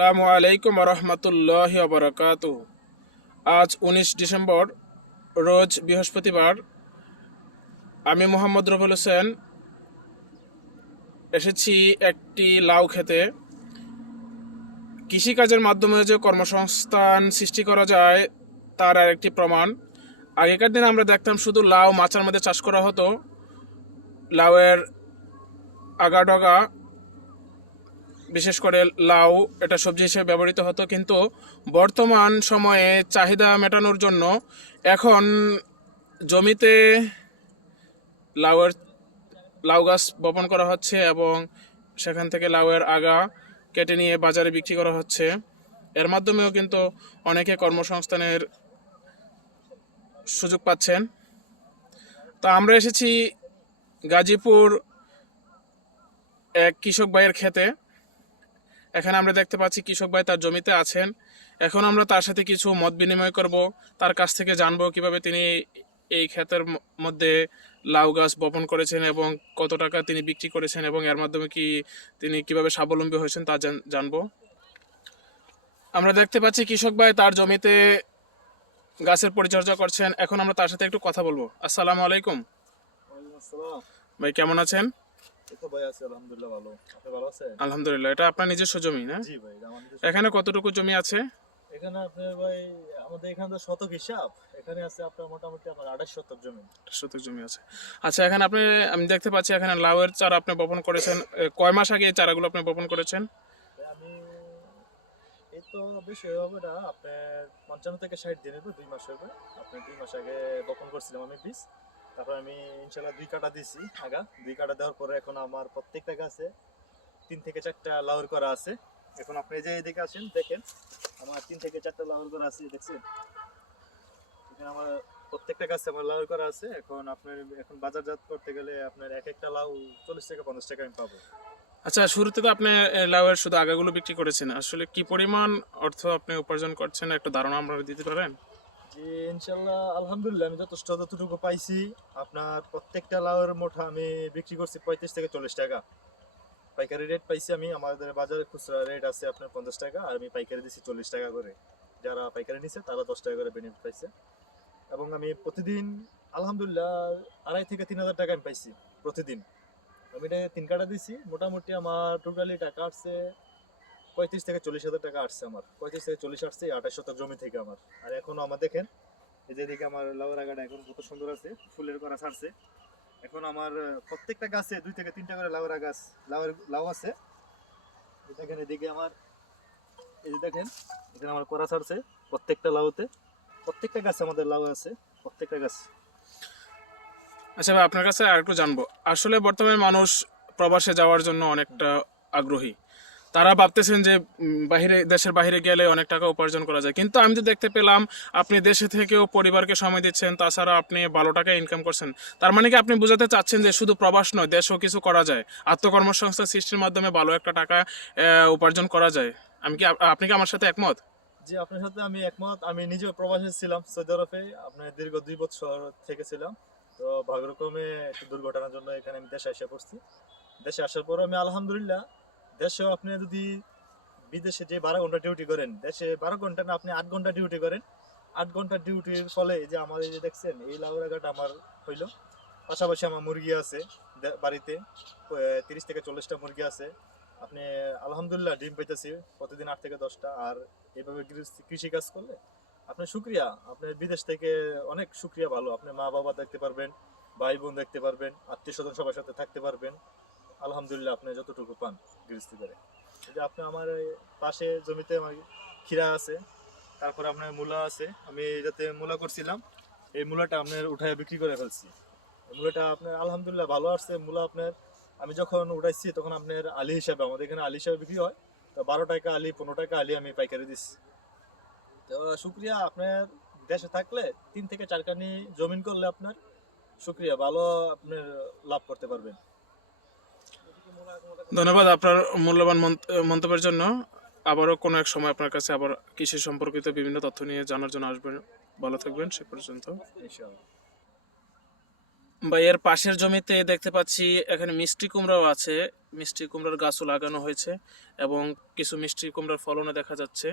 আসসালামু আলাইকুম রহমতুল্লাহি ওয়া আজ 19 ডিসেম্বর, রোজ বৃহস্পতিবার। আমি মোহাম্মদ রবুল হোসেন এসেছি একটি লাউ খেতে। কৃষিকাজের মাধ্যমে যে কর্মসংস্থান সৃষ্টি করা যায় তার আরেকটি প্রমাণ। আগেকার দিনে আমরা দেখতাম শুধু লাউ মাচার মধ্যে চাষ করা হতো, লাউয়ের আগাডগা, বিশেষ করে লাউ এটা সবজি হিসেবে ব্যবহৃত হতো। কিন্তু বর্তমান সময়ে চাহিদা মেটানোর জন্য এখন জমিতে লাউয়ের লাউ গাছ বপন করা হচ্ছে এবং সেখান থেকে লাউয়ের আগা কেটে নিয়ে বাজারে বিক্রি করা হচ্ছে। এর মাধ্যমেও কিন্তু অনেকে কর্মসংস্থানের সুযোগ পাচ্ছেন। তো আমরা এসেছি গাজীপুর এক কৃষক ভাইয়ের ক্ষেতে। এখানে আমরা দেখতে পাচ্ছি কৃষক ভাই তার জমিতে আছেন। এখন আমরা তার সাথে কিছু মত বিনিময় করব, তার কাছ থেকে জানবো কিভাবে তিনি এই ক্ষেতের মধ্যে লাউ গাছ বপন করেছেন এবং কত টাকা তিনি বিক্রি করেছেন এবং এর মাধ্যমে কি তিনি কিভাবে স্বাবলম্বী হয়েছেন তা জানবো। আমরা দেখতে পাচ্ছি কৃষক ভাই তার জমিতে গাছের পরিচর্যা করছেন। এখন আমরা তার সাথে একটু কথা বলবো। আসসালামু আলাইকুম ভাই, কেমন আছেন? আলহামদুলিল্লাহ। এটা আপনার নিজস্ব জমি না? জি ভাই, আমার নিজস্ব। এখানে কতটুকু জমি আছে? এখানে আপনার ভাই, আমাদের এখানে তো শতক হিসাব, এখানে আছে আপনার মোটামুটি আমার 28 শতক জমি। শতক জমি আছে। আচ্ছা, এখানে আমি দেখতে পাচ্ছি এখানে লাউয়ের চারা আপনি বপন করেছেন। কয় মাস আগে এই চারাগুলো আপনি বপন করেছেন? আমি এই তো বেশি হবে না, আপনার 55 থেকে 60 দিন হবে, 2 মাস হবে। আপনার 2 মাস আগে বপন করছিলাম আমি বীজ। তারপর আমি ইনশাল্লাহ 2 কাটা দিছি আগা। 2 কাটা দেওয়ার পরে এখন আমার প্রত্যেকটা গাছে 3 থেকে 4টা লাউর করা আছে। এখন আপনি যে এদিকে আসেন দেখেন, আমার 3 থেকে 4টা লাউর করা আছে, দেখছেন? এখানে আমার প্রত্যেকটা গাছে আমার লাউ করা আছে। এখন বাজারজাত করতে গেলে আপনার এক একটা লাউ 40 থেকে 50 টাকা আমি পাবো। আচ্ছা, শুরুতে তো আপনি লাউয়ের শুধু আগাগুলো বিক্রি করেছেন, আসলে কি পরিমাণ অর্থ আপনি উপার্জন করছেন একটা ধারণা আমরা দিতে পারেন? জি, ইনশাল্লাহ আলহামদুলিল্লাহ আমি যতটুকু পাইছি, আপনার প্রত্যেকটা লাউয়ের মোটা আমি বিক্রি করছি 35 থেকে 40 টাকা পাইকারি রেট পাইছি আমি। আমাদের বাজারে খুচরা রেট আছে আপনার 50 টাকা, আর আমি পাইকারি দিছি 40 টাকা করে। যারা পাইকারি নিছে তারা 10 টাকা করে বেনিফিট পাইছে। এবং আমি প্রতিদিন আলহামদুলিল্লাহ 2,500 থেকে 3,000 টাকা আমি পাইছি প্রতিদিন। আমি এটা 3 কাটা দিছি, মোটামুটি আমার টোটালি টাকা আসছে 35 থেকে 40,000 টাকা আসছে। আমার 35 থেকে 40 আসছে 28 শতক জমি থেকে আমার। আর এখনো আমার দেখেন, এই যে এদিকে আমার লাউয়ের আগাটা এখন কত সুন্দর আছে, ফুলের করা ছাড়ছে। এখন আমার প্রত্যেকটা গাছে 2 থেকে 3টা করে লাউ আছে। দেখেন এদিকে আমার, এই যে দেখেন এখানে আমার করা ছাড়ছে প্রত্যেকটা লাউতে। প্রত্যেকটা গাছে আমাদের লাউ আছে, প্রত্যেকটা গাছ। আচ্ছা ভাই, আপনার কাছে আর একটু জানবো। আসলে বর্তমানে মানুষ প্রবাসে যাওয়ার জন্য অনেকটা আগ্রহী। তারা ভাবতেছেন যে দেশের বাইরে গেলে অনেক টাকা উপার্জন করা যায়, কিন্তু আমি তো দেখতে পেলাম আপনি দেশে থেকেও পরিবারকে সময় দিচ্ছেন, তাছাড়া আপনি ভালো টাকা ইনকাম করছেন। তার মানে কি আপনি বোঝাতে চাচ্ছেন যে শুধু প্রবাস নয়, দেশেও কিছু করা যায়, আত্মকর্মসংস্থান সৃষ্টির মাধ্যমে ভালো একটা টাকা উপার্জন করা যায়? আপনি কি আমার সাথে একমত? জি, আপনার সাথে আমি একমত। আমি নিজেও প্রবাসে ছিলাম সৌদি আরবে, আপনার দীর্ঘ 2 বছর থেকে ছিলাম। তো ভাগ্যক্রমে একটু দুর্ঘটনার জন্য এখানে আমি দেশে এসে পড়ছি। দেশে আসার পর আমি আলহামদুলিল্লাহ, দেশেও আপনি যদি বিদেশে যে 12 ঘন্টা ডিউটি করেন, দেশে 12 ঘন্টা না, আপনি 8 ঘন্টা ডিউটি করেন। 8 ঘন্টা ডিউটির ফলে এই যে আমার, এই যে দেখছেন এই লাউরাগাটা আমার হইলো। পাশাপাশি আমার মুরগি আছে বাড়িতে, 30 থেকে 40টা মুরগি আছে। আপনি আলহামদুলিল্লাহ ডিম পাইতেছি প্রতিদিন 8 থেকে 10টা। আর এইভাবে কৃষি কাজ করলে আপনার শুক্রিয়া, আপনার বিদেশ থেকে অনেক শুক্রিয়া ভালো। আপনি মা বাবা দেখতে পারবেন, ভাই বোন দেখতে পারবেন, আত্মীয় স্বজন সবার সাথে থাকতে পারবেন। আলহামদুলিল্লাহ আপনি যতটুকু পান গৃহস্থী করে। এই যে আপনি আমার এই পাশে জমিতে আমার খিরা আছে, তারপরে আপনার মূলা আছে। আমি যাতে মূলা করছিলাম, এই মূলাটা আপনার উঠায় বিক্রি করে ফেলছি। এই মূলাটা আপনার আলহামদুলিল্লাহ ভালো আসছে। মূলা আপনার আমি যখন উঠাইছি তখন আপনার আলি হিসাবে, আমাদের এখানে আলি হিসাবে বিক্রি হয়। তো 12 টাকা আলি, 15 টাকা আলি আমি পাইকারি দিচ্ছি। তো শুক্রিয়া, আপনার দেশে থাকলে 3 থেকে 4 কানি জমিন করলে আপনার শুক্রিয়া ভালো, আপনার লাভ করতে পারবেন। ধন্যবাদ আপনার মূল্যবান মন্তব্যের জন্য। আবারও কোনো এক সময় আপনার কাছে আবার কৃষি সম্পর্কিত বিভিন্ন তথ্য নিয়ে জানার জন্য আসবেন। ভালো থাকবেন সে পর্যন্ত। ইনশাআল্লাহ। বা এর পাশের জমিতে দেখতে পাচ্ছি এখানে মিষ্টি কুমড়াও আছে, মিষ্টি কুমড়ার গাছও লাগানো হয়েছে এবং কিছু মিষ্টি কুমড়ার ফলনও দেখা যাচ্ছে।